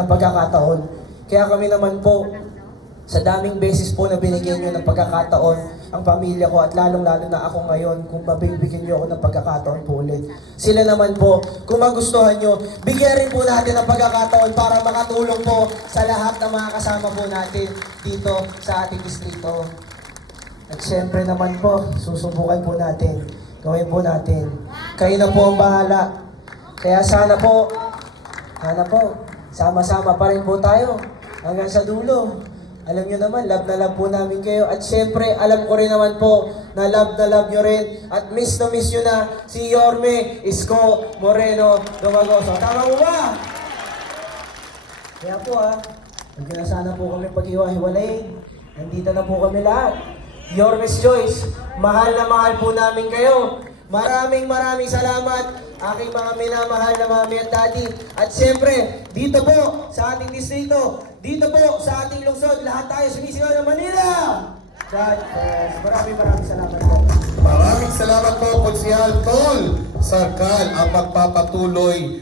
ng pagkakataon. Kaya kami naman po, sa daming beses po na binigyan nyo ng pagkakataon ang pamilya ko at lalong-lalo na ako ngayon kung mabibigyan nyo ako ng pagkakataon po ulit. Sila naman po, kung magustuhan nyo, bigyan rin po natin ng pagkakataon para makatulong po sa lahat ng mga kasama po natin dito sa ating distrito. At syempre naman po, susubukan po natin. Gawin po natin. Kayo na po ang bahala. Kaya sana po, sana po, sama-sama pa rin po tayo hanggang sa dulo. Alam nyo naman, love na love po namin kayo. At syempre, alam ko rin naman po na love na love nyo rin. At miss na miss nyo na si Yorme Isko Moreno Domagoso. Tama mo ba? Kaya po ah, huwag na sana po kami paghiwa-hiwalayin. Nandito na po kami lahat. Yormes Joyce, mahal na mahal po namin kayo. Maraming maraming salamat aking mga minamahal na mami at daddy. At siyempre, dito po sa ating distrito, dito po sa ating lungsod, lahat tayo sumisigaw ng Manila! God bless. Maraming maraming salamat po. Maraming salamat po, Konsihal Tol Sarkal, ang magpapatuloy